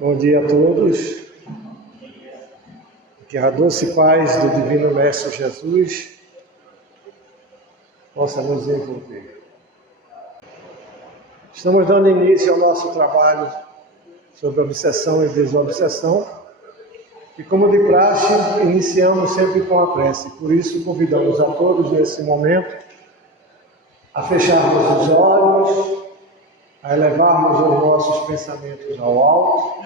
Bom dia a todos. Que a doce paz do Divino Mestre Jesus possa nos envolver. Estamos dando início ao nosso trabalho sobre obsessão e desobsessão. E como de praxe, iniciamos sempre com a prece. Por isso, convidamos a todos nesse momento a fecharmos os olhos, a elevarmos os nossos pensamentos ao alto,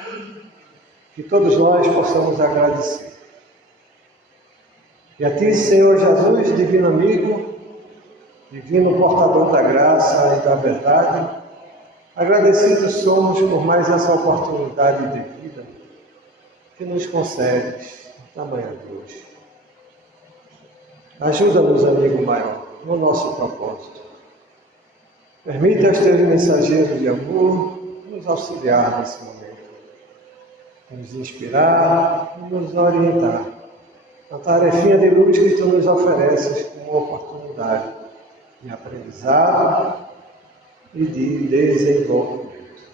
que todos nós possamos agradecer. E a Ti, Senhor Jesus, Divino Amigo, Divino Portador da Graça e da Verdade, agradecidos somos por mais essa oportunidade de vida que nos concedes na manhã de hoje. Ajuda-nos, amigo maior, no nosso propósito. Permita aos Teus mensageiros de amor nos auxiliar nesse momento, nos inspirar e nos orientar na tarefinha de luz que Tu nos ofereces como oportunidade de aprendizado e de desenvolvimento.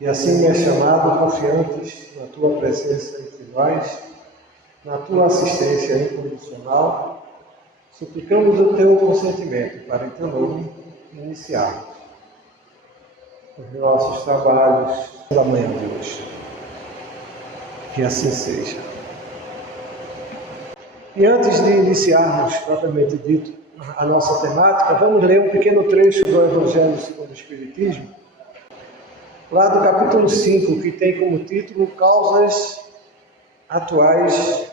E assim me é chamado, confiantes na Tua presença entre nós, na Tua assistência incondicional, suplicamos o Teu consentimento para, em Teu nome, iniciarmos os nossos trabalhos da manhã de hoje. Que assim seja. E antes de iniciarmos, propriamente dito, a nossa temática, vamos ler um pequeno trecho do Evangelho segundo o Espiritismo, lá do capítulo 5, que tem como título Causas Atuais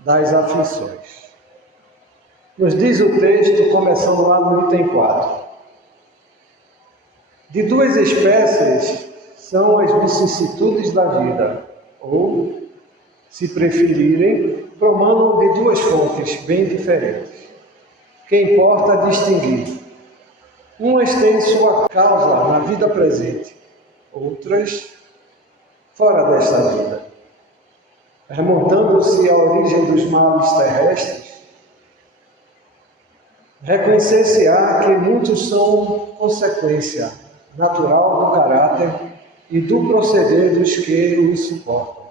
das Aflições. Nos diz o texto, começando lá no item 4. De duas espécies são as vicissitudes da vida, ou, se preferirem, promanam de duas fontes bem diferentes, que importa distinguir. Umas têm sua causa na vida presente, outras fora desta vida. Remontando-se à origem dos males terrestres, reconhecer-se-á que muitos são consequência natural do caráter e do proceder dos que os suportam.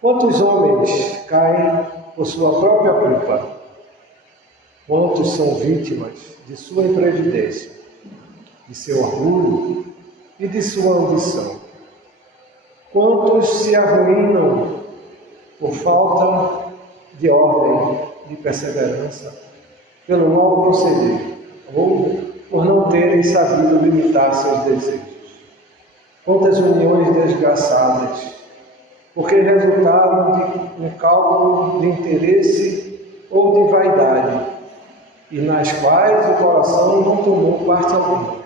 Quantos homens caem por sua própria culpa? Quantos são vítimas de sua imprevidência, de seu orgulho e de sua ambição? Quantos se arruinam por falta de ordem, de perseverança, pelo mau proceder, ou por não terem sabido limitar seus desejos? Quantas uniões desgraçadas, porque resultaram de um cálculo de interesse ou de vaidade, e nas quais o coração não tomou parte alguma.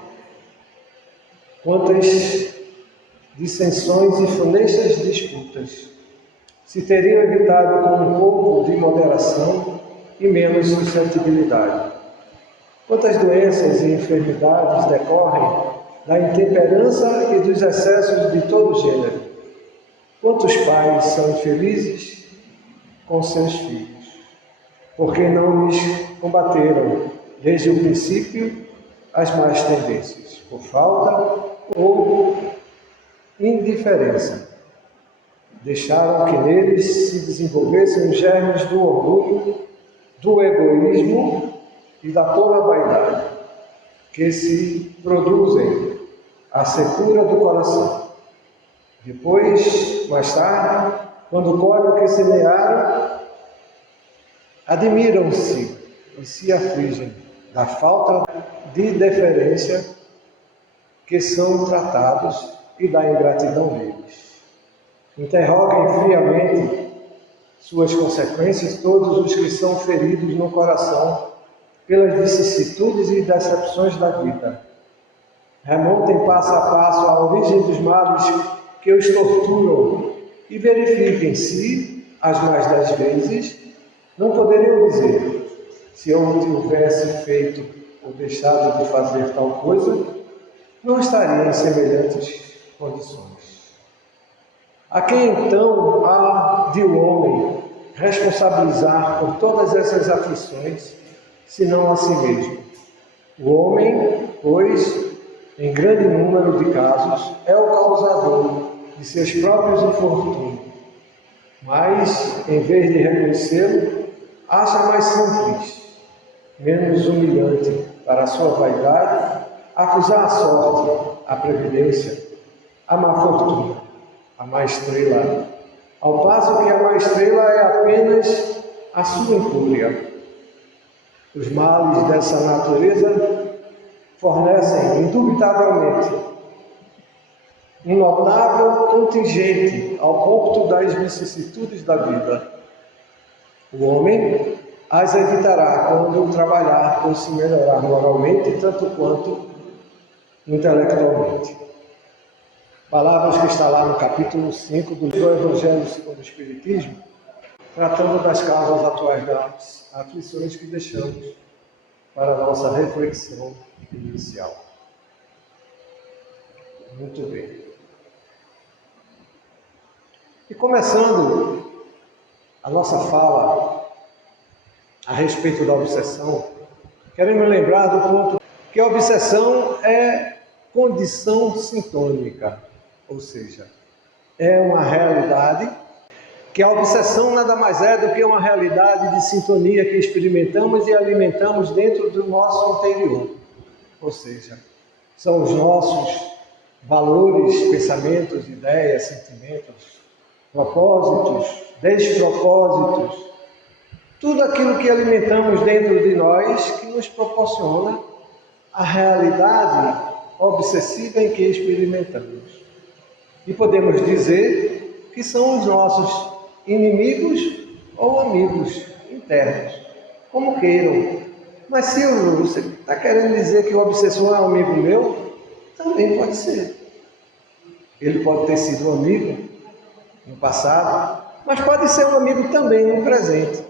Quantas dissensões e funestas disputas se teriam evitado com um pouco de moderação e menos suscetibilidade. Quantas doenças e enfermidades decorrem da intemperança e dos excessos de todo gênero. Quantos pais são infelizes com seus filhos, porque não lhes combateram desde o princípio as más tendências, por falta ou indiferença. Deixaram que neles se desenvolvessem os germes do orgulho, do egoísmo e da tola vaidade, que se produzem à secura do coração. Depois, mais tarde, quando colhem o que semearam, admiram-se e se afligem da falta de deferência que são tratados e da ingratidão deles. Interroguem friamente suas consequências todos os que são feridos no coração pelas vicissitudes e decepções da vida. Remontem passo a passo a origem dos males que os torturam e verifiquem se, as mais das vezes, não poderiam dizer: se eu não tivesse feito ou deixado de fazer tal coisa, não estaria em semelhantes condições. A quem então há de o homem responsabilizar por todas essas aflições, senão a si mesmo? O homem, pois, em grande número de casos, é o causador de seus próprios infortúnios, mas, em vez de reconhecê-lo, acha mais simples, menos humilhante para a sua vaidade, acusar a sorte, a previdência, a má fortuna, a má estrela, ao passo que a má estrela é apenas a sua incúria. Os males dessa natureza fornecem, indubitavelmente, um notável contingente ao cômputo das vicissitudes da vida. O homem as evitará quando trabalhar por se melhorar moralmente, tanto quanto intelectualmente. Palavras que está lá no capítulo 5 do Evangelho segundo o Espiritismo, tratando das causas atuais das aflições que deixamos para a nossa reflexão inicial. Muito bem. E começando a nossa fala a respeito da obsessão, queremos lembrar do ponto que a obsessão é condição sintônica, ou seja, é uma realidade, que a obsessão nada mais é do que uma realidade de sintonia que experimentamos e alimentamos dentro do nosso interior. Ou seja, são os nossos valores, pensamentos, ideias, sentimentos, propósitos, despropósitos, tudo aquilo que alimentamos dentro de nós que nos proporciona a realidade obsessiva em que experimentamos. E podemos dizer que são os nossos inimigos ou amigos internos, como queiram. Mas se você está querendo dizer que o obsessor é um amigo meu, também pode ser. Ele pode ter sido um amigo no passado, mas pode ser um amigo também no presente.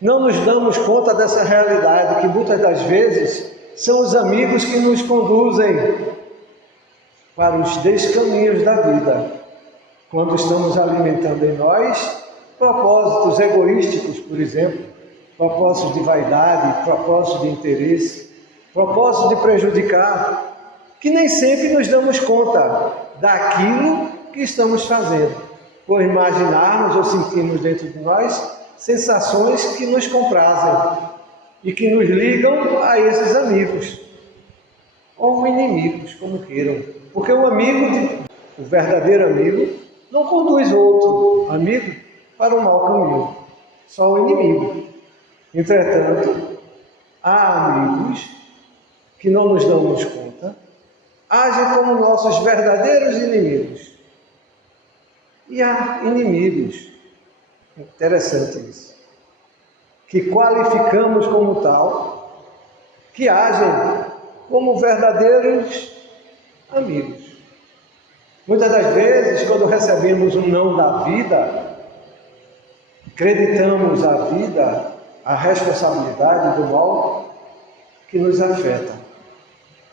Não nos damos conta dessa realidade, que muitas das vezes são os amigos que nos conduzem para os descaminhos da vida, quando estamos alimentando em nós propósitos egoísticos, por exemplo, propósitos de vaidade, propósitos de interesse, propósitos de prejudicar, que nem sempre nos damos conta daquilo que estamos fazendo, por imaginarmos ou sentirmos dentro de nós sensações que nos comprazem e que nos ligam a esses amigos, ou inimigos, como queiram. Porque o amigo, o verdadeiro amigo, não conduz outro amigo para o mau caminho, só o inimigo. Entretanto, há amigos que não nos damos conta, agem como nossos verdadeiros inimigos. E há inimigos, interessante isso, que qualificamos como tal, que agem como verdadeiros amigos. Muitas das vezes, quando recebemos um não da vida, acreditamos a vida, a responsabilidade do mal que nos afeta,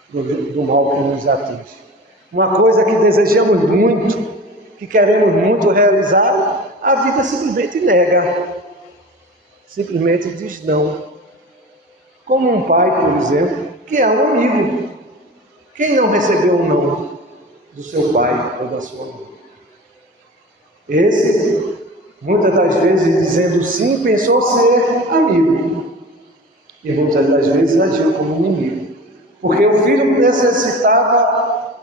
do mal que nos atinge. Uma coisa que desejamos muito, que queremos muito realizar, a vida simplesmente nega, simplesmente diz não. Como um pai, por exemplo, que é um amigo. Quem não recebeu um não do seu pai ou da sua mãe? Esse, muitas das vezes, dizendo sim, pensou ser amigo. E muitas das vezes agiu como inimigo. Porque o filho necessitava,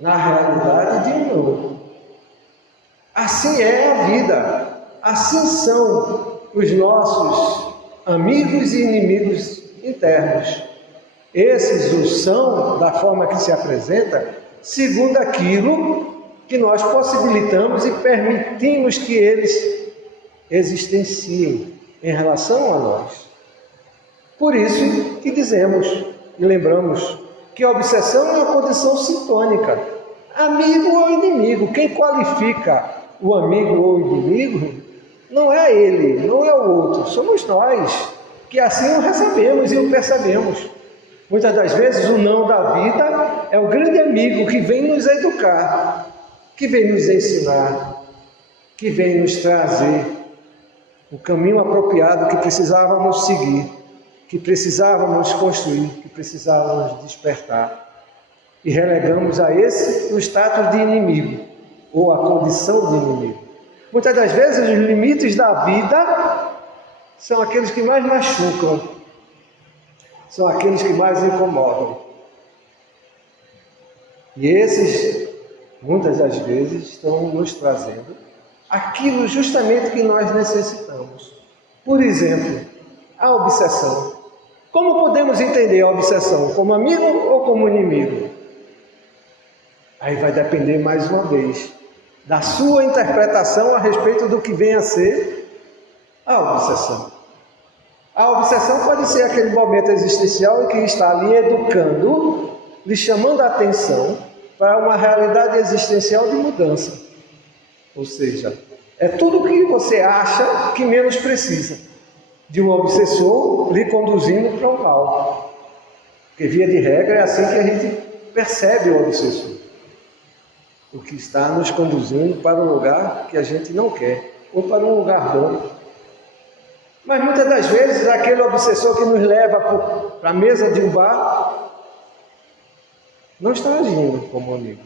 na realidade, de um não. Assim é a vida. Assim são os nossos amigos e inimigos internos. Esses o são da forma que se apresenta, segundo aquilo que nós possibilitamos e permitimos que eles existenciem em relação a nós. Por isso que dizemos e lembramos que a obsessão é uma condição sintônica. Amigo ou inimigo, quem qualifica o amigo ou inimigo não é ele, não é o outro, somos nós, que assim o recebemos e o percebemos. Muitas das vezes o não da vida é o grande amigo que vem nos educar, que vem nos ensinar, que vem nos trazer o caminho apropriado que precisávamos seguir, que precisávamos construir, que precisávamos despertar. E relegamos a esse o status de inimigo. ou a condição de inimigo. Muitas das vezes os limites da vida são aqueles que mais machucam, são aqueles que mais incomodam. E esses, muitas das vezes, estão nos trazendo aquilo justamente que nós necessitamos. Por exemplo, a obsessão. Como podemos entender a obsessão? Como amigo ou como inimigo? Aí vai depender mais uma vez da sua interpretação a respeito do que vem a ser a obsessão. A obsessão pode ser aquele momento existencial em que está ali educando, lhe chamando a atenção para uma realidade existencial de mudança. Ou seja, é tudo o que você acha que menos precisa de um obsessor lhe conduzindo para o mal. Porque, via de regra, é assim que a gente percebe o obsessor. O que está nos conduzindo para um lugar que a gente não quer, ou para um lugar bom. Mas muitas das vezes aquele obsessor que nos leva para a mesa de um bar não está agindo como amigo,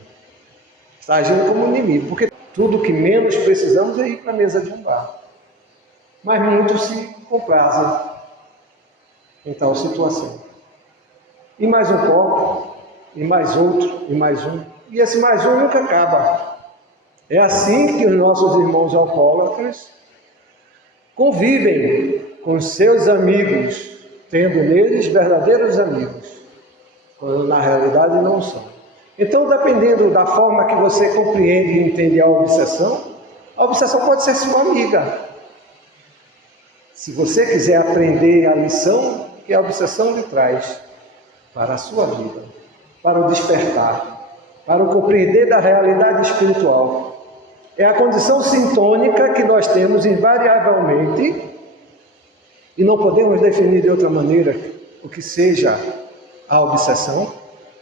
está agindo como inimigo, porque tudo que menos precisamos é ir para a mesa de um bar. Mas muitos se comprazem em tal situação. E mais um copo, e mais outro, e mais um. E esse mais um nunca acaba. É assim que os nossos irmãos alcoólatras convivem com os seus amigos, tendo neles verdadeiros amigos, quando na realidade não são. Então, dependendo da forma que você compreende e entende a obsessão pode ser sua amiga. Se você quiser aprender a lição que a obsessão lhe traz para a sua vida, para o despertar, para o compreender da realidade espiritual, é a condição sintônica que nós temos invariavelmente, e não podemos definir de outra maneira o que seja a obsessão,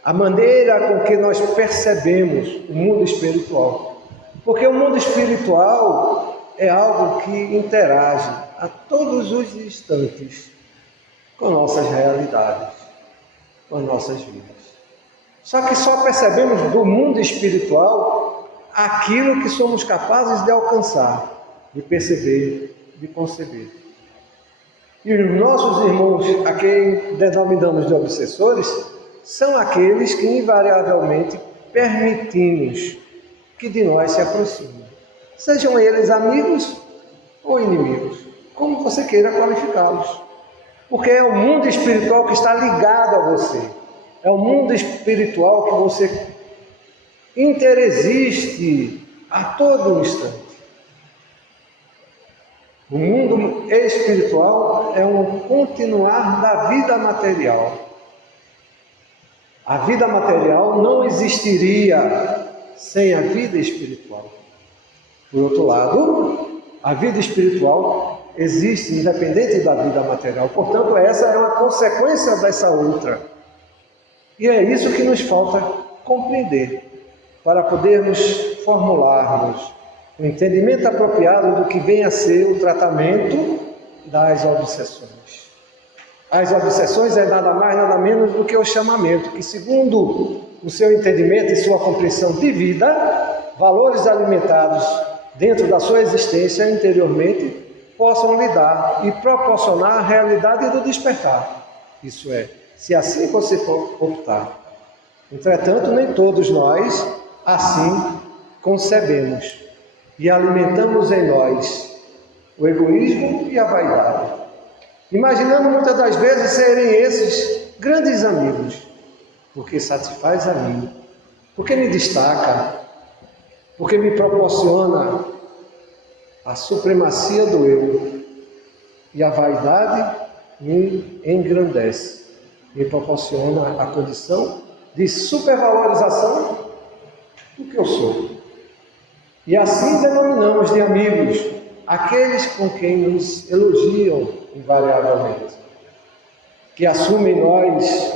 a maneira com que nós percebemos o mundo espiritual. Porque o mundo espiritual é algo que interage a todos os instantes com nossas realidades, com nossas vidas. Só que só percebemos do mundo espiritual aquilo que somos capazes de alcançar, de perceber, de conceber. E os nossos irmãos, a quem denominamos de obsessores, são aqueles que invariavelmente permitimos que de nós se aproximem. Sejam eles amigos ou inimigos, como você queira qualificá-los. Porque é o mundo espiritual que está ligado a você. É o mundo espiritual que você interexiste a todo instante. O mundo espiritual é um continuar da vida material. A vida material não existiria sem a vida espiritual. Por outro lado, a vida espiritual existe independente da vida material. Portanto, essa é uma consequência dessa outra. E é isso que nos falta compreender, para podermos formularmos o entendimento apropriado do que vem a ser o tratamento das obsessões. As obsessões é nada mais, nada menos do que o chamamento, que segundo o seu entendimento e sua compreensão de vida, valores alimentados dentro da sua existência interiormente, possam lhe dar e proporcionar a realidade do despertar. Isso é, se assim você for optar. Entretanto, nem todos nós assim concebemos e alimentamos em nós o egoísmo e a vaidade, imaginando muitas das vezes serem esses grandes amigos, porque satisfaz a mim, porque me destaca, porque me proporciona a supremacia do eu, e a vaidade me engrandece, me proporciona a condição de supervalorização do que eu sou. E assim denominamos de amigos aqueles com quem nos elogiam invariavelmente, que assumem nós,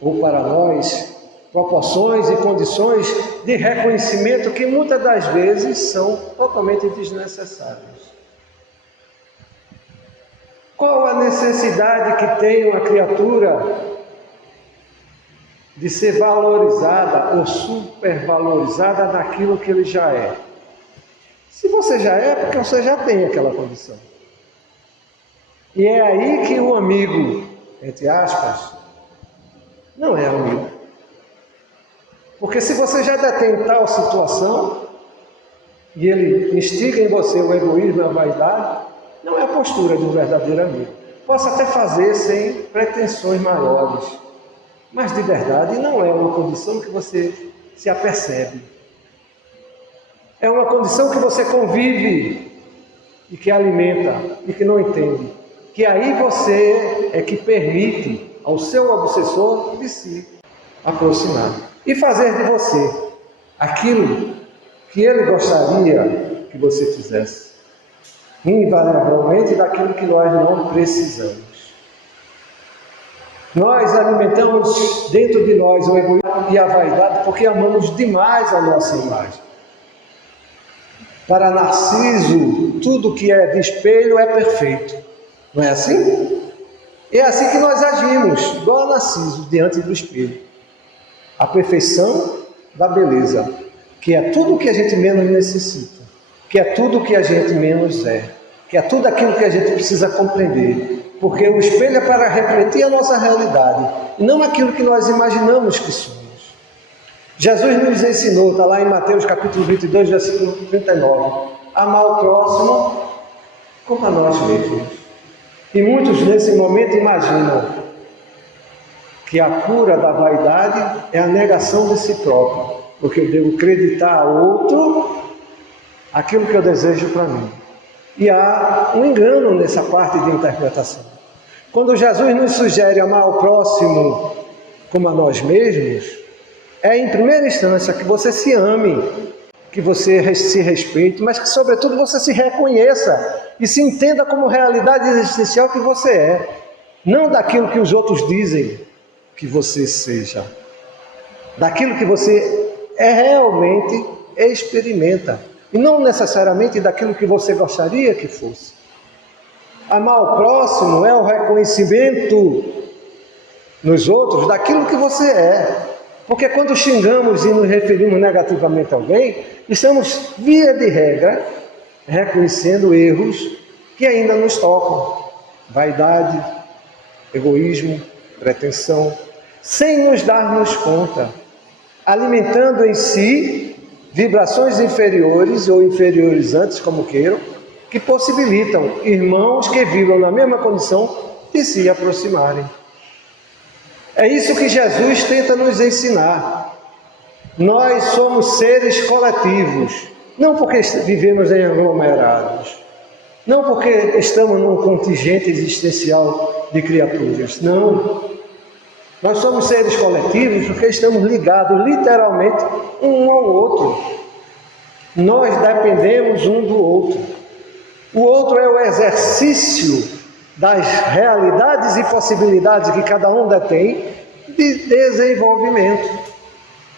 ou para nós, proporções e condições de reconhecimento que muitas das vezes são totalmente desnecessárias. Qual a necessidade que tem uma criatura de ser valorizada ou supervalorizada naquilo que ele já é? Se você já é, porque você já tem aquela condição. E é aí que o amigo, entre aspas, não é amigo. Porque se você já detém tal situação, e ele instiga em você o egoísmo e a vaidade, não é a postura de um verdadeiro amigo. Posso até fazer sem pretensões maiores, mas de verdade não é uma condição que você se apercebe. É uma condição que você convive e que alimenta e que não entende. Que aí você é que permite ao seu obsessor de se aproximar e fazer de você aquilo que ele gostaria que você fizesse, invariavelmente daquilo que nós não precisamos. Nós alimentamos dentro de nós o egoísmo e a vaidade porque amamos demais a nossa imagem. Para Narciso, tudo que é de espelho é perfeito. Não é assim? É assim que nós agimos, igual a Narciso, diante do espelho. A perfeição da beleza, que é tudo o que a gente menos necessita, que é tudo o que a gente menos é, que é tudo aquilo que a gente precisa compreender, porque o espelho é para refletir a nossa realidade, e não aquilo que nós imaginamos que somos. Jesus nos ensinou, está lá em Mateus capítulo 22, versículo 39, amar o próximo como a nós mesmos. E muitos nesse momento imaginam que a cura da vaidade é a negação de si próprio, porque eu devo acreditar ao outro aquilo que eu desejo para mim. E há um engano nessa parte de interpretação. Quando Jesus nos sugere amar o próximo como a nós mesmos, é em primeira instância que você se ame, que você se respeite, mas que sobretudo você se reconheça e se entenda como realidade existencial que você é, não daquilo que os outros dizem que você seja, daquilo que você realmente experimenta, e não necessariamente daquilo que você gostaria que fosse. Amar o próximo é o reconhecimento nos outros daquilo que você é. Porque quando xingamos e nos referimos negativamente a alguém, estamos, via de regra, reconhecendo erros que ainda nos tocam. Vaidade, egoísmo, pretensão, sem nos darmos conta, alimentando em si vibrações inferiores ou inferiorizantes, como queiram, que possibilitam irmãos que vibram na mesma condição de se aproximarem. É isso que Jesus tenta nos ensinar. Nós somos seres coletivos, não porque vivemos em aglomerados, não porque estamos num contingente existencial de criaturas, não. Nós somos seres coletivos porque estamos ligados literalmente um ao outro. Nós dependemos um do outro. O outro é o exercício das realidades e possibilidades que cada um detém de desenvolvimento.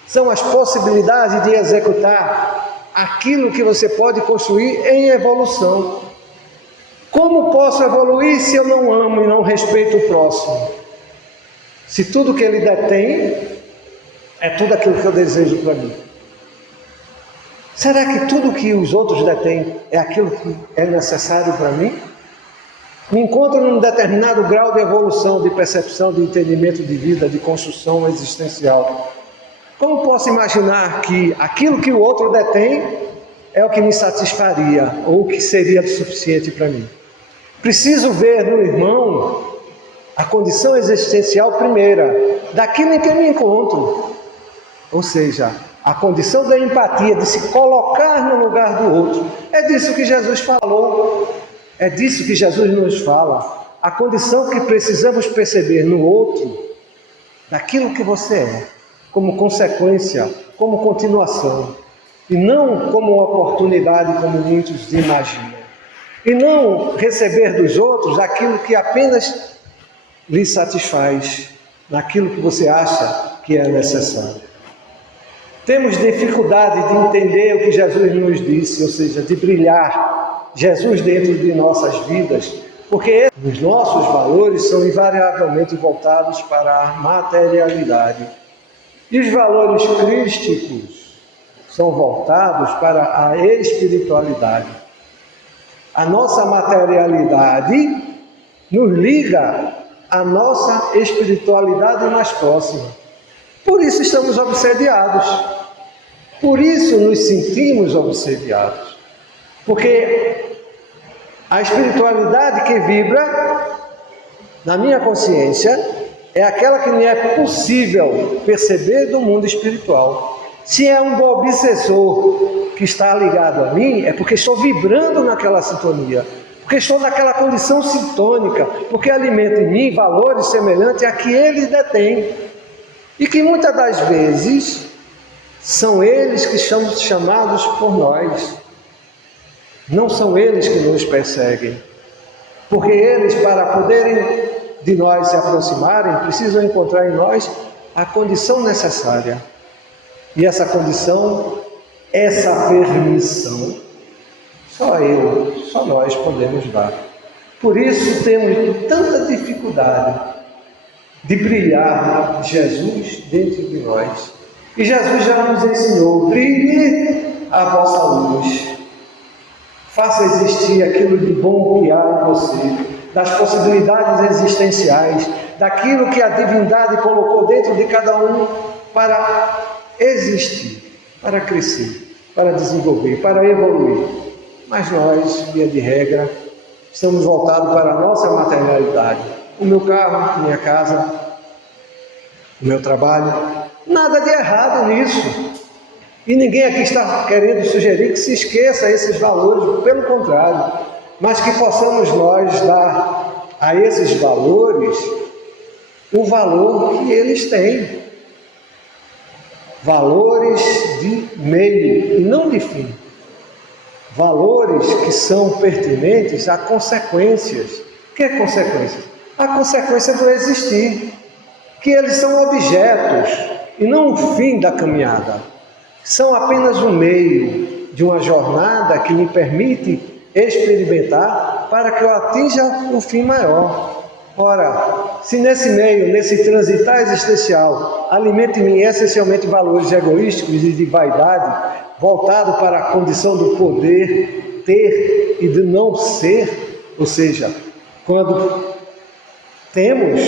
São as possibilidades de executar aquilo que você pode construir em evolução. Como posso evoluir se eu não amo e não respeito o próximo? Se tudo que ele detém é tudo aquilo que eu desejo para mim. Será que tudo que os outros detêm é aquilo que é necessário para mim? Me encontro num determinado grau de evolução, de percepção, de entendimento de vida, de construção existencial. Como posso imaginar que aquilo que o outro detém é o que me satisfaria ou o que seria suficiente para mim? Preciso ver no irmão a condição existencial primeira, daquilo em que eu me encontro. Ou seja, a condição da empatia, de se colocar no lugar do outro. É disso que Jesus falou. É disso que Jesus nos fala. A condição que precisamos perceber no outro, daquilo que você é, como consequência, como continuação. E não como oportunidade, como muitos imaginam. E não receber dos outros aquilo que apenas lhe satisfaz, naquilo que você acha que é necessário. Temos dificuldade de entender o que Jesus nos disse, ou seja, de brilhar Jesus dentro de nossas vidas, porque os nossos valores são invariavelmente voltados para a materialidade. E os valores crísticos são voltados para a espiritualidade. A nossa materialidade nos liga à nossa espiritualidade mais próxima. Por isso estamos obsediados. Por isso nos sentimos obsediados. Porque a espiritualidade que vibra na minha consciência é aquela que me é possível perceber do mundo espiritual. Se é um obsessor que está ligado a mim, é porque estou vibrando naquela sintonia, porque estou naquela condição sintônica, porque alimenta em mim valores semelhantes a que ele detém. E que muitas das vezes são eles que são chamados por nós. Não são eles que nos perseguem. Porque eles, para poderem de nós se aproximarem, precisam encontrar em nós a condição necessária. E essa condição, essa permissão, só nós podemos dar. Por isso temos tanta dificuldade de brilhar Jesus dentro de nós. E Jesus já nos ensinou: brilhe a vossa luz. Faça existir aquilo de bom que há em você, das possibilidades existenciais, daquilo que a divindade colocou dentro de cada um para existir, para crescer, para desenvolver, para evoluir. Mas nós, via de regra, estamos voltados para a nossa materialidade. O meu carro, minha casa, o meu trabalho, nada de errado nisso. E ninguém aqui está querendo sugerir que se esqueça esses valores, pelo contrário, mas que possamos nós dar a esses valores o valor que eles têm. Valores de meio e não de fim. Valores que são pertinentes a consequências. O que é consequência? A consequência do existir. Que eles são objetos e não o fim da caminhada. São apenas um meio de uma jornada que me permite experimentar para que eu atinja um fim maior. Ora, se nesse meio, nesse transitar existencial, alimenta em mim essencialmente valores egoísticos e de vaidade, voltado para a condição do poder, ter e de não ser, ou seja, quando temos,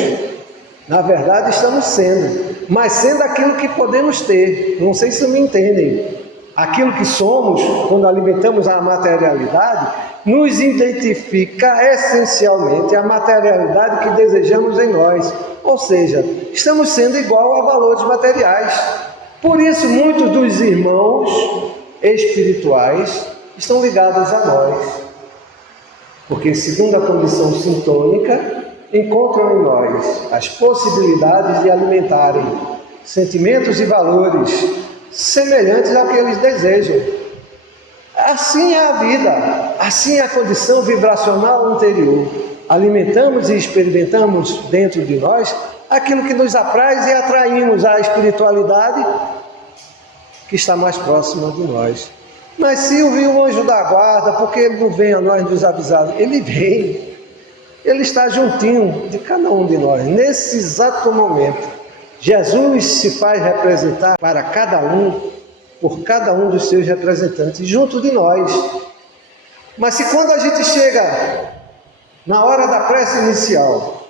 na verdade estamos sendo, mas sendo aquilo que podemos ter. Não sei se me entendem. Aquilo que somos, quando alimentamos a materialidade, nos identifica essencialmente a materialidade que desejamos em nós. Ou seja, estamos sendo igual a valores materiais. Por isso, muitos dos irmãos espirituais estão ligados a nós. Porque, segundo a condição sintônica, encontram em nós as possibilidades de alimentarem sentimentos e valores semelhantes ao que eles desejam. Assim é a vida, assim é a condição vibracional anterior. Alimentamos e experimentamos dentro de nós aquilo que nos apraz e atraímos à espiritualidade que está mais próxima de nós. Mas se o anjo da guarda, porque ele não vem a nós nos avisar, ele vem. Ele está juntinho de cada um de nós. Nesse exato momento, Jesus se faz representar para cada um, por cada um dos seus representantes, junto de nós. Mas se quando a gente chega na hora da prece inicial,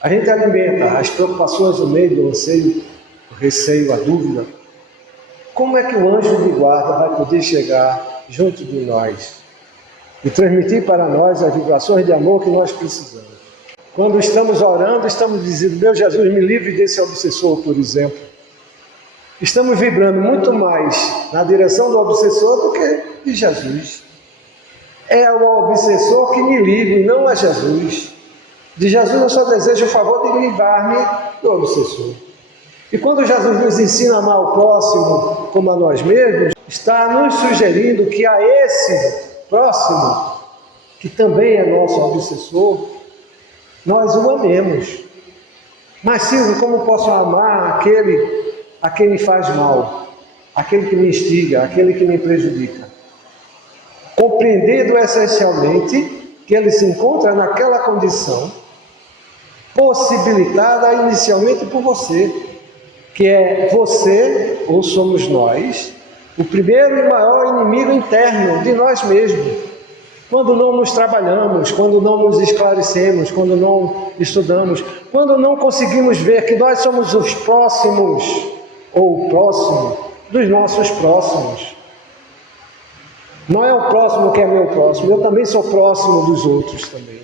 a gente alimenta as preocupações, o medo, o anseio, o receio, a dúvida, como é que o anjo de guarda vai poder chegar junto de nós e transmitir para nós as vibrações de amor que nós precisamos? Quando estamos orando, estamos dizendo: meu Jesus, me livre desse obsessor, por exemplo. Estamos vibrando muito mais na direção do obsessor do que de Jesus. É o obsessor que me livre, não é Jesus. De Jesus eu só desejo o favor de livrar-me do obsessor. E quando Jesus nos ensina a amar o próximo como a nós mesmos, está nos sugerindo que a esse próximo, que também é nosso obsessor, nós o amemos. Mas Silvio, como posso amar aquele a quem me faz mal, aquele que me instiga, aquele que me prejudica? Compreendendo essencialmente que ele se encontra naquela condição possibilitada inicialmente por você, que é você, ou somos nós, o primeiro e maior inimigo interno de nós mesmos. Quando não nos trabalhamos, quando não nos esclarecemos, quando não estudamos, quando não conseguimos ver que nós somos os próximos, ou o próximo, dos nossos próximos. Não é o próximo que é meu próximo, eu também sou próximo dos outros também.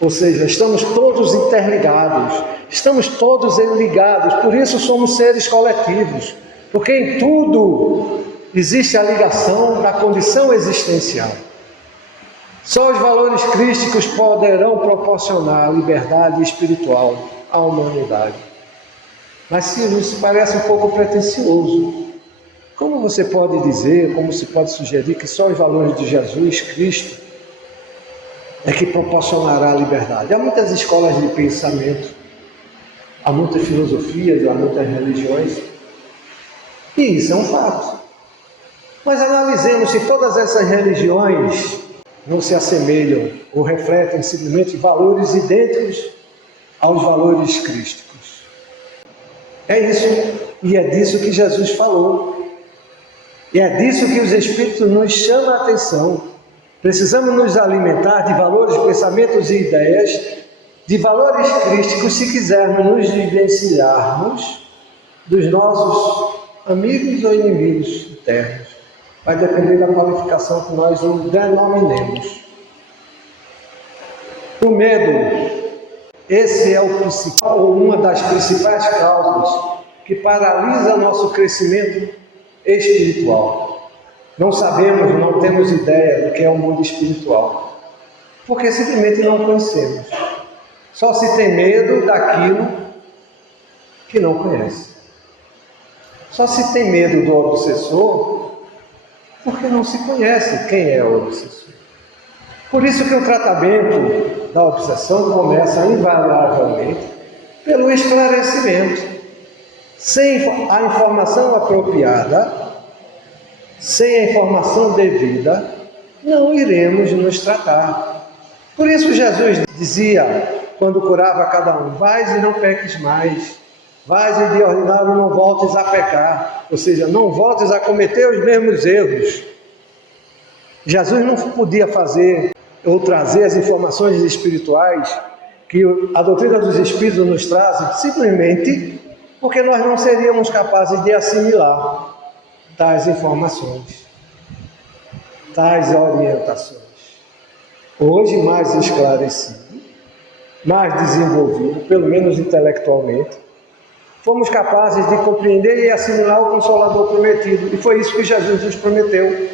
Ou seja, estamos todos interligados, estamos todos ligados, por isso somos seres coletivos, porque em tudo existe a ligação da condição existencial. Só os valores crísticos poderão proporcionar a liberdade espiritual à humanidade. Mas se isso parece um pouco pretensioso, como você pode dizer, como se pode sugerir que só os valores de Jesus Cristo é que proporcionará a liberdade? Há muitas escolas de pensamento, há muitas filosofias, há muitas religiões, e isso é um fato. Mas analisemos se todas essas religiões não se assemelham ou refletem simplesmente valores idênticos aos valores crísticos. É isso, e é disso que Jesus falou. E é disso que os Espíritos nos chamam a atenção. Precisamos nos alimentar de valores, pensamentos e ideias, de valores crísticos, se quisermos nos diferenciarmos dos nossos amigos ou inimigos internos. Vai depender da qualificação que nós o denominemos. O medo, esse é o principal, ou uma das principais causas que paralisa nosso crescimento espiritual. Não sabemos, não temos ideia do que é o mundo espiritual, porque simplesmente não conhecemos. Só se tem medo daquilo que não conhece. Só se tem medo do obsessor porque não se conhece quem é o obsessor. Por isso que o tratamento da obsessão começa invariavelmente pelo esclarecimento. Sem a informação apropriada, sem a informação devida, não iremos nos tratar. Por isso Jesus dizia, quando curava cada um, vais e não peques mais, vais e de ordinário não voltes a pecar, ou seja, não voltes a cometer os mesmos erros. Jesus não podia fazer ou trazer as informações espirituais que a doutrina dos Espíritos nos traz simplesmente porque nós não seríamos capazes de assimilar tais informações, tais orientações. Hoje mais esclarecido, mais desenvolvido, pelo menos intelectualmente, fomos capazes de compreender e assimilar o Consolador prometido. E foi isso que Jesus nos prometeu.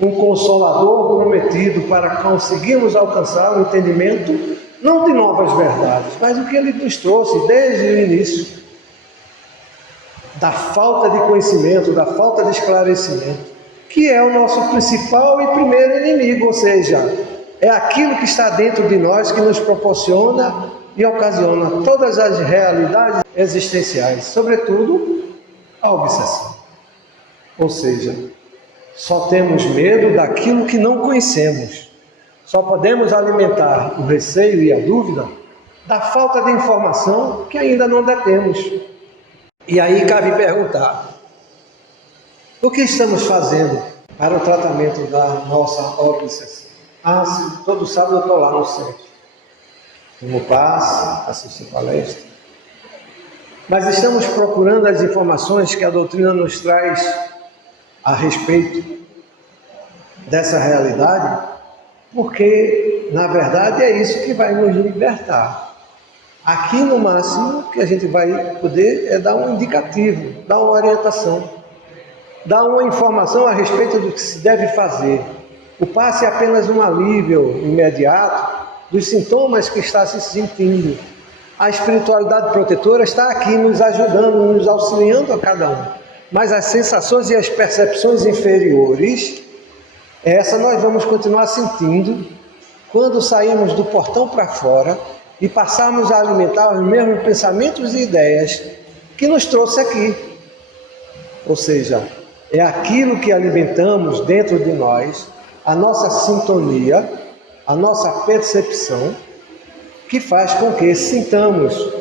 Um Consolador prometido para conseguirmos alcançar o entendimento, não de novas verdades, mas o que Ele nos trouxe desde o início. Da falta de conhecimento, da falta de esclarecimento, que é o nosso principal e primeiro inimigo, ou seja, é aquilo que está dentro de nós que nos proporciona e ocasiona todas as realidades existenciais, sobretudo a obsessão. Ou seja, só temos medo daquilo que não conhecemos. Só podemos alimentar o receio e a dúvida da falta de informação que ainda não detemos. E aí cabe perguntar, o que estamos fazendo para o tratamento da nossa obsessão? Todo sábado eu estou lá no centro. Como passe, assisto palestra. Mas estamos procurando as informações que a doutrina nos traz a respeito dessa realidade, porque, na verdade, é isso que vai nos libertar. Aqui, no máximo, que a gente vai poder é dar um indicativo, dar uma orientação, dar uma informação a respeito do que se deve fazer. O passe é apenas um alívio imediato dos sintomas que está se sentindo. A espiritualidade protetora está aqui nos ajudando, nos auxiliando a cada um. Mas as sensações e as percepções inferiores, essa nós vamos continuar sentindo quando sairmos do portão para fora e passarmos a alimentar os mesmos pensamentos e ideias que nos trouxe aqui. Ou seja, é aquilo que alimentamos dentro de nós, a nossa sintonia, a nossa percepção, que faz com que sintamos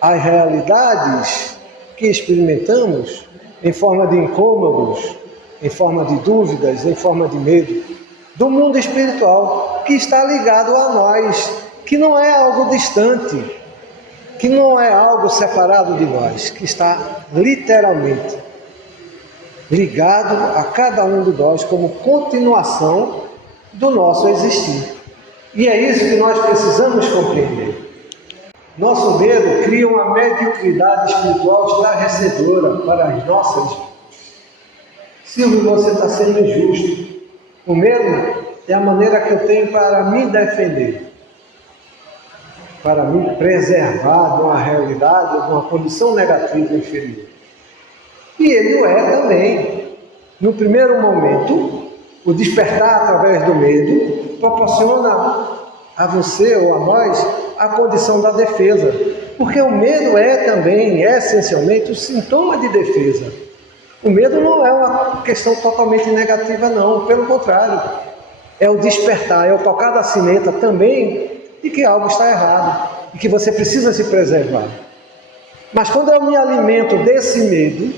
as realidades que experimentamos em forma de incômodos, em forma de dúvidas, em forma de medo, do mundo espiritual, que está ligado a nós, que não é algo distante, que não é algo separado de nós, que está literalmente ligado a cada um de nós como continuação do nosso existir. E é isso que nós precisamos compreender. Nosso medo cria uma mediocridade espiritual estarrecedora para as nossas vidas. Silvio, você está sendo injusto. O medo é a maneira que eu tenho para me defender, para me preservar de uma realidade, de uma condição negativa inferior. E ele o é também. No primeiro momento, o despertar através do medo proporciona a você ou a nós a condição da defesa. Porque o medo é também, essencialmente, o sintoma de defesa. O medo não é uma questão totalmente negativa, não. Pelo contrário, é o despertar, é o tocar da sineta também de que algo está errado e que você precisa se preservar. Mas quando eu me alimento desse medo,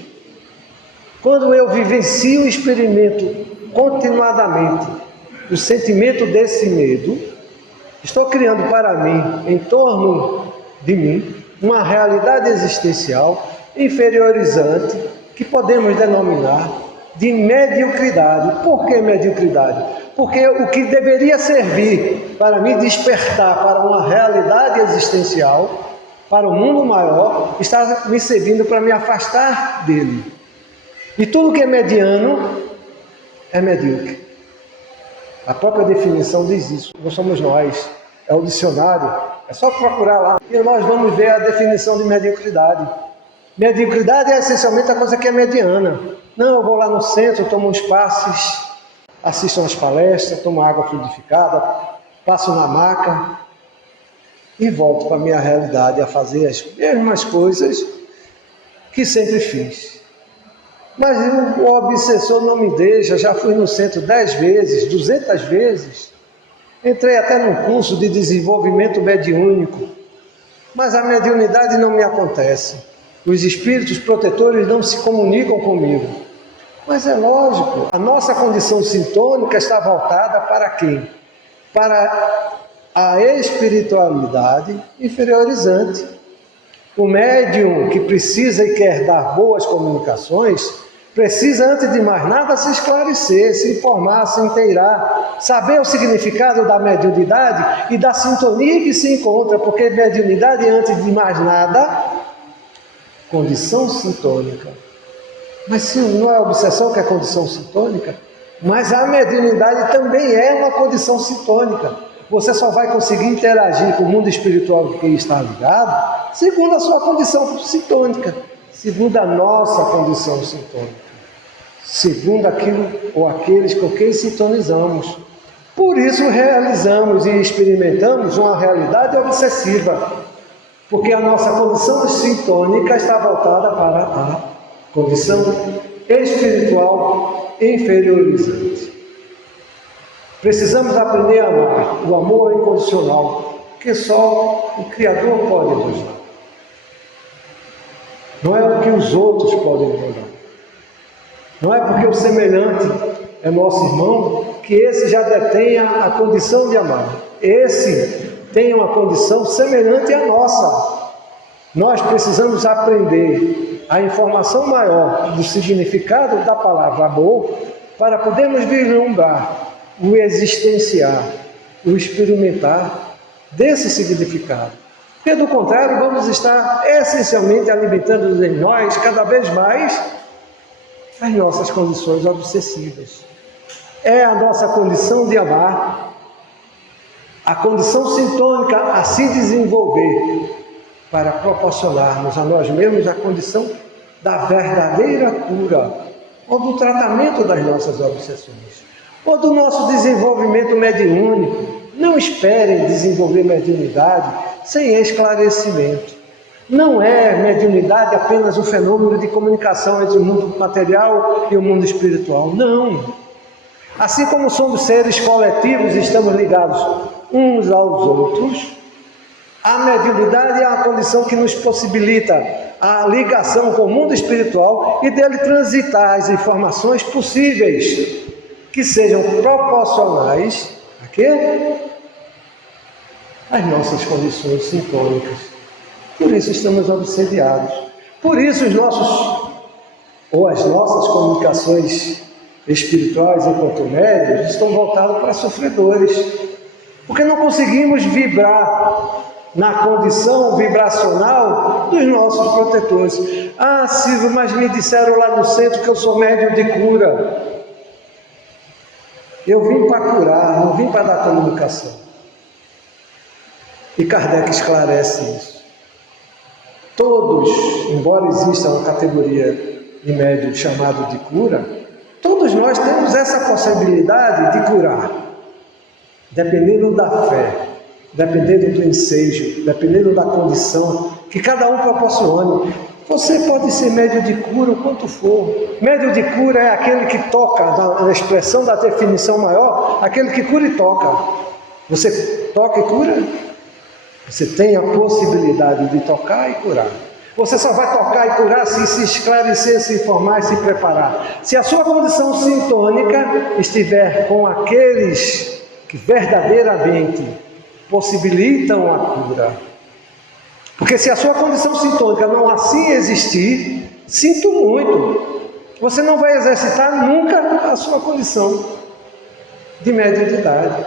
quando eu vivencio e experimento continuadamente o sentimento desse medo, estou criando para mim, em torno de mim, uma realidade existencial inferiorizante que podemos denominar de mediocridade. Por que mediocridade? Porque o que deveria servir para me despertar para uma realidade existencial, para um mundo maior, está me servindo para me afastar dele. E tudo que é mediano é medíocre. A própria definição diz isso. Não somos nós, é o dicionário. É só procurar lá e nós vamos ver a definição de mediocridade. Mediocridade é essencialmente a coisa que é mediana. Não, eu vou lá no centro, tomo uns passes, assisto umas palestras, tomo água fluidificada, passo na maca e volto para a minha realidade a fazer as mesmas coisas que sempre fiz. Mas o obsessor não me deixa, já fui no centro 10 vezes, 200 vezes. Entrei até num curso de desenvolvimento mediúnico, mas a mediunidade não me acontece. Os espíritos protetores não se comunicam comigo. Mas é lógico, a nossa condição sintônica está voltada para quem? Para a espiritualidade inferiorizante. O médium que precisa e quer dar boas comunicações, precisa, antes de mais nada, se esclarecer, se informar, se inteirar, saber o significado da mediunidade e da sintonia que se encontra, porque mediunidade, antes de mais nada, condição sintônica. Mas se não é a obsessão que é condição sintônica, mas a mediunidade também é uma condição sintônica. Você só vai conseguir interagir com o mundo espiritual que está ligado segundo a sua condição sintônica, segundo a nossa condição sintônica, segundo aquilo ou aqueles com quem sintonizamos. Por isso realizamos e experimentamos uma realidade obsessiva, porque a nossa condição sintônica está voltada para a condição espiritual inferiorizante. Precisamos aprender a amar, o amor incondicional, que só o Criador pode nos dar. Não é o que os outros podem nos dar. Não é porque o semelhante é nosso irmão que esse já detenha a condição de amar. Esse tem uma condição semelhante à nossa. Nós precisamos aprender a informação maior do significado da palavra amor para podermos vislumbrar o existenciar, o experimentar desse significado. Porque, do contrário, vamos estar essencialmente alimentando em nós cada vez mais as nossas condições obsessivas. É a nossa condição de amar, a condição sintônica a se desenvolver para proporcionarmos a nós mesmos a condição da verdadeira cura ou do tratamento das nossas obsessões, ou do nosso desenvolvimento mediúnico. Não esperem desenvolver mediunidade sem esclarecimento. Não é mediunidade apenas um fenômeno de comunicação entre o mundo material e o mundo espiritual. Não. Assim como somos seres coletivos e estamos ligados uns aos outros, a mediunidade é uma condição que nos possibilita a ligação com o mundo espiritual e dele transitar as informações possíveis que sejam proporcionais a quê? Às nossas condições sintônicas. Por isso estamos obsediados. Por isso as nossas comunicações espirituais enquanto médios estão voltadas para sofredores. Porque não conseguimos vibrar na condição vibracional dos nossos protetores. Ah, Silvio, mas me disseram lá no centro que eu sou médium de cura. Eu vim para curar, não vim para dar comunicação. E Kardec esclarece isso. Todos, embora exista uma categoria de médium chamado de cura, todos nós temos essa possibilidade de curar, dependendo da fé, dependendo do ensejo, dependendo da condição que cada um proporcione. Você pode ser médium de cura o quanto for. Médium de cura é aquele que toca, na expressão da definição maior, aquele que cura e toca. Você toca e cura? Você tem a possibilidade de tocar e curar. Você só vai tocar e curar se esclarecer, se informar e se preparar. Se a sua condição sintônica estiver com aqueles que verdadeiramente possibilitam a cura. Porque se a sua condição sintônica não assim existir, sinto muito, você não vai exercitar nunca a sua condição de mediunidade.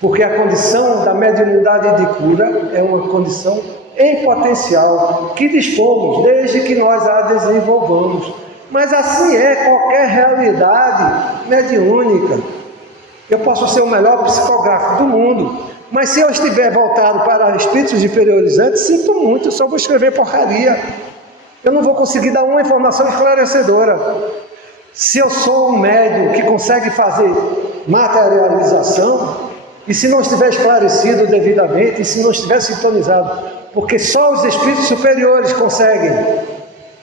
Porque a condição da mediunidade de cura é uma condição em potencial que dispomos desde que nós a desenvolvamos. Mas assim é qualquer realidade mediúnica. Eu posso ser o melhor psicógrafo do mundo, mas se eu estiver voltado para espíritos inferiorizantes, sinto muito, eu só vou escrever porcaria. Eu não vou conseguir dar uma informação esclarecedora. Se eu sou um médium que consegue fazer materialização, e se não estiver esclarecido devidamente, e se não estiver sintonizado, porque só os espíritos superiores conseguem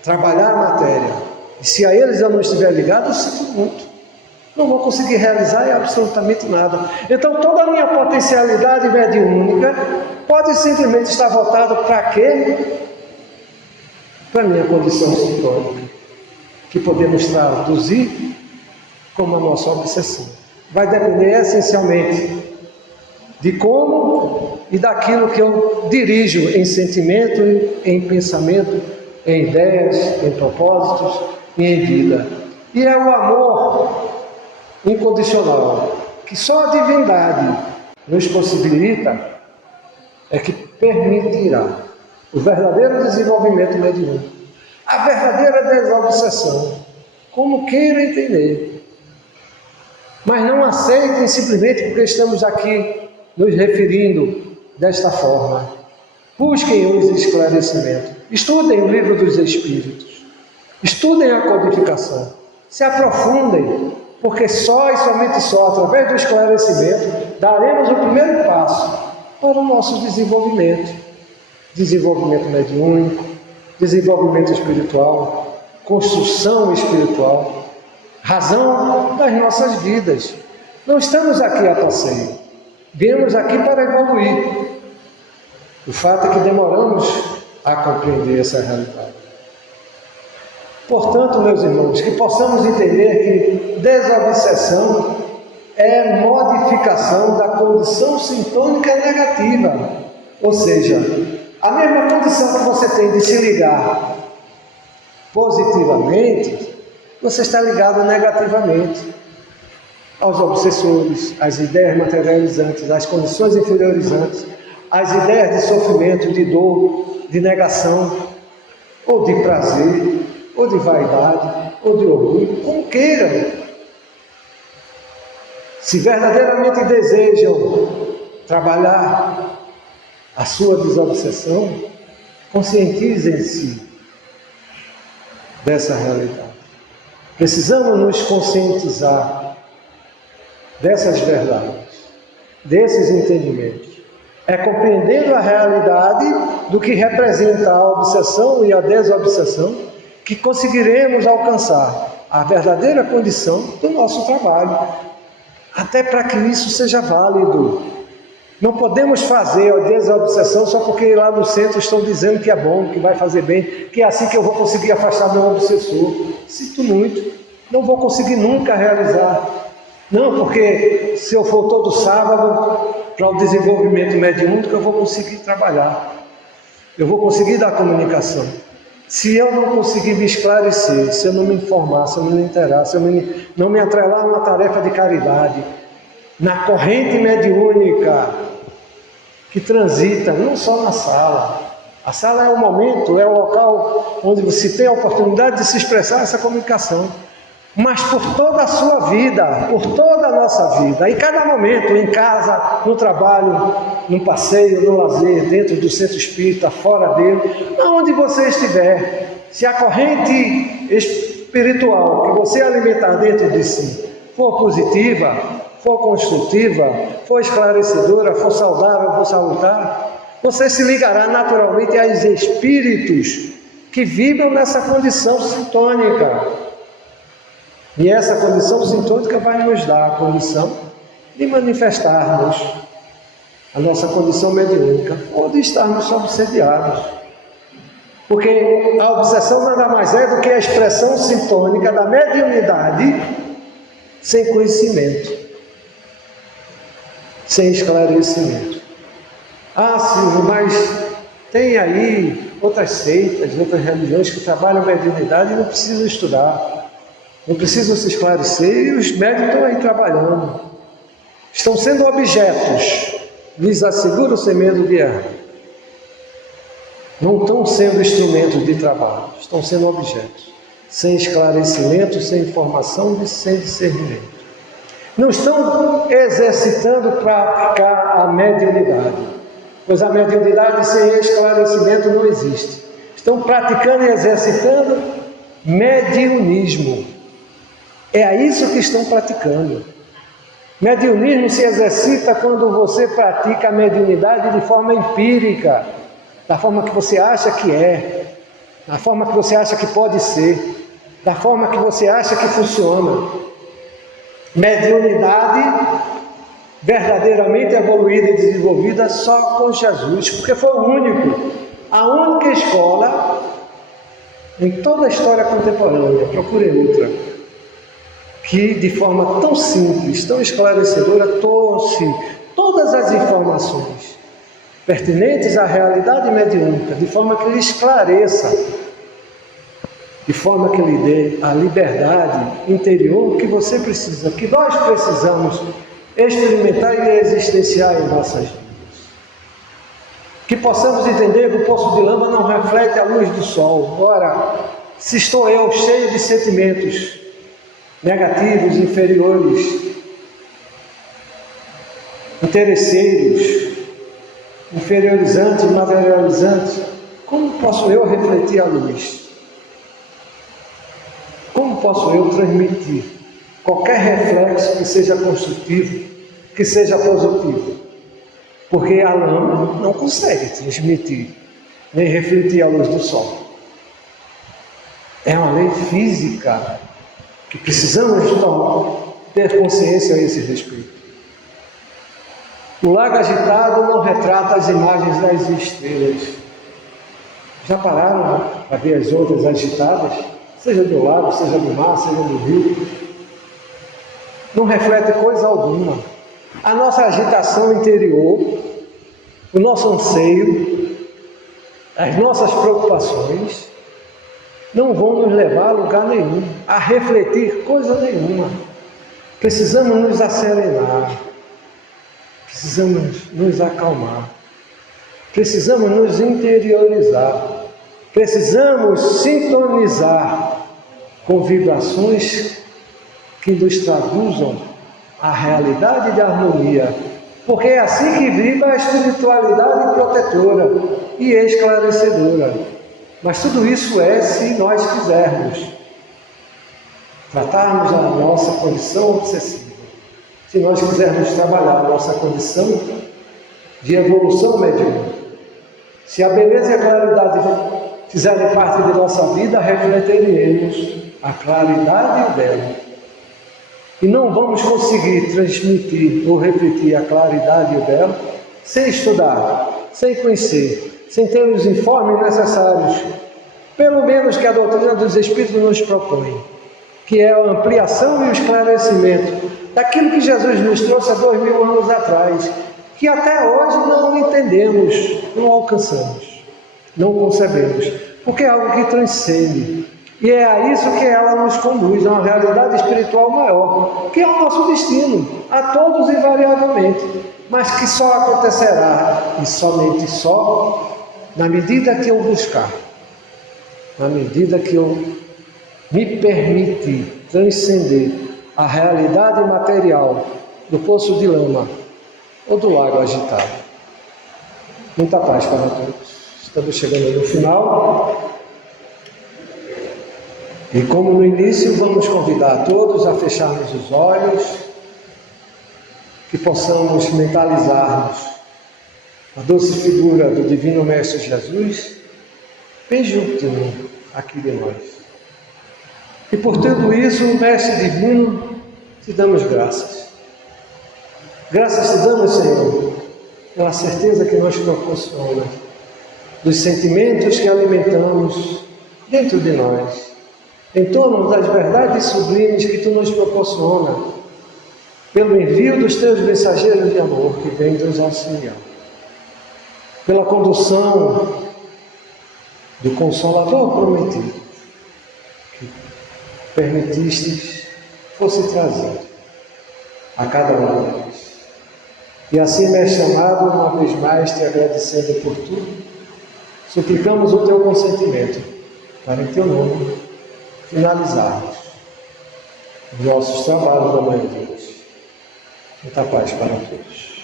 trabalhar a matéria, e se a eles eu não estiver ligado, eu sinto muito. Não vou conseguir realizar absolutamente nada. Então toda a minha potencialidade mediúnica pode simplesmente estar voltada para quê? Para a minha condição sintônica, que podemos traduzir como a nossa obsessão. Vai depender essencialmente de como e daquilo que eu dirijo em sentimento, em pensamento, em ideias, em propósitos e em vida. E é o amor incondicional, que só a divindade nos possibilita, é que permitirá o verdadeiro desenvolvimento mediúnico, a verdadeira desobsessão, como queira entender. Mas não aceitem simplesmente porque estamos aqui nos referindo desta forma. Busquem os esclarecimentos, estudem o livro dos Espíritos, estudem a codificação, se aprofundem, porque só e somente só através do esclarecimento daremos o primeiro passo para o nosso desenvolvimento mediúnico, desenvolvimento espiritual, construção espiritual, razão das nossas vidas. Não estamos aqui a passeio, viemos aqui para evoluir. O fato é que demoramos a compreender essa realidade. Portanto, meus irmãos, que possamos entender que desobsessão é modificação da condição sintônica negativa. Ou seja, a mesma condição que você tem de se ligar positivamente, você está ligado negativamente aos obsessores, às ideias materializantes, às condições inferiorizantes, às ideias de sofrimento, de dor, de negação, ou de prazer, ou de vaidade, ou de orgulho, como queiram. Se verdadeiramente desejam trabalhar a sua desobsessão, conscientizem-se dessa realidade. Precisamos nos conscientizar dessas verdades, desses entendimentos. É compreendendo a realidade do que representa a obsessão e a desobsessão que conseguiremos alcançar a verdadeira condição do nosso trabalho. Até para que isso seja válido, Não podemos fazer a desobsessão só porque lá no centro estão dizendo que é bom, que vai fazer bem, que é assim que eu vou conseguir afastar meu obsessor. Sinto muito, não vou conseguir nunca realizar. Não, porque se eu for todo sábado para o desenvolvimento mediúnico, eu vou conseguir trabalhar. Eu vou conseguir dar comunicação. Se eu não conseguir me esclarecer, se eu não me informar, se eu não me interar, se eu não me atrelar numa tarefa de caridade, na corrente mediúnica que transita, não só na sala. A sala é o momento, é o local onde você tem a oportunidade de se expressar essa comunicação. Mas por toda a sua vida, por toda a nossa vida, em cada momento, em casa, no trabalho, no passeio, no lazer, dentro do centro espírita, fora dele, aonde você estiver, se a corrente espiritual que você alimentar dentro de si for positiva, for construtiva, for esclarecedora, for saudável, for salutar, você se ligará naturalmente aos espíritos que vibram nessa condição sintônica. E essa condição sintônica vai nos dar a condição de manifestarmos a nossa condição mediúnica ou de estarmos obsediados. Porque a obsessão nada mais é do que a expressão sintônica da mediunidade sem conhecimento, sem esclarecimento. Ah, sim, mas tem aí outras seitas, outras religiões que trabalham mediunidade e não precisam estudar. Não precisam se esclarecer e os médicos estão aí trabalhando. Estão sendo objetos, lhes asseguro sem medo de errar. Não estão sendo instrumentos de trabalho, estão sendo objetos. Sem esclarecimento, sem informação e sem discernimento. Não estão exercitando para praticar a mediunidade, pois a mediunidade sem esclarecimento não existe. Estão praticando e exercitando mediunismo. É a isso que estão praticando. Mediunismo se exercita quando você pratica a mediunidade de forma empírica, da forma que você acha que é, da forma que você acha que pode ser, da forma que você acha que funciona. Mediunidade verdadeiramente evoluída e desenvolvida só com Jesus, porque foi o único, a única escola em toda a história contemporânea, procure outra, que de forma tão simples, tão esclarecedora, trouxe todas as informações pertinentes à realidade mediúnica, de forma que lhe esclareça, de forma que lhe dê a liberdade interior que você precisa, que nós precisamos experimentar e existenciar em nossas vidas. Que possamos entender que o poço de lama não reflete a luz do sol. Ora, se estou eu cheio de sentimentos negativos, inferiores, interesseiros, inferiorizantes, materializantes, como posso eu refletir a luz? Como posso eu transmitir qualquer reflexo que seja construtivo, que seja positivo? Porque a lama não consegue transmitir, nem refletir a luz do sol. É uma lei física que precisamos ter consciência a esse respeito. O lago agitado não retrata as imagens das estrelas. Já pararam para ver as ondas agitadas? Seja do lago, seja do mar, seja do rio. Não reflete coisa alguma. A nossa agitação interior, o nosso anseio, as nossas preocupações, não vão nos levar a lugar nenhum, a refletir coisa nenhuma. Precisamos nos acerenar, precisamos nos acalmar, precisamos nos interiorizar, precisamos sintonizar com vibrações que nos traduzam a realidade de harmonia, porque é assim que vibra a espiritualidade protetora e esclarecedora. Mas tudo isso é se nós quisermos tratarmos a nossa condição obsessiva, se nós quisermos trabalhar a nossa condição de evolução mediúnica. Se a beleza e a claridade fizerem parte de nossa vida, refletiremos a claridade e o belo. E não vamos conseguir transmitir ou refletir a claridade e o belo sem estudar, sem conhecer, sem ter os informes necessários, pelo menos que a doutrina dos Espíritos nos propõe, que é a ampliação e o esclarecimento daquilo que Jesus nos trouxe há 2000 anos atrás, que até hoje não entendemos, não alcançamos, não concebemos, porque é algo que transcende. E é a isso que ela nos conduz, a uma realidade espiritual maior, que é o nosso destino, a todos invariavelmente, mas que só acontecerá, e somente só, na medida que eu buscar, na medida que eu me permitir transcender a realidade material do poço de lama ou do lago agitado. Muita paz para todos. Estamos chegando no final. E como no início, vamos convidar a todos a fecharmos os olhos, que possamos mentalizarmos a doce figura do Divino Mestre Jesus, bem juntinho aqui de nós. E por tudo isso, Mestre Divino, te damos graças. Graças te damos, Senhor, pela certeza que nos proporciona, dos sentimentos que alimentamos dentro de nós, em torno das verdades sublimes que tu nos proporciona, pelo envio dos teus mensageiros de amor que vêm nos auxiliar, pela condução do Consolador prometido, que permitiste fosse trazido a cada um de nós. E assim, Mestre amado, uma vez mais te agradecendo por tudo, suplicamos o teu consentimento para em teu nome finalizarmos os nossos trabalhos da manhã de hoje. Muita paz para todos.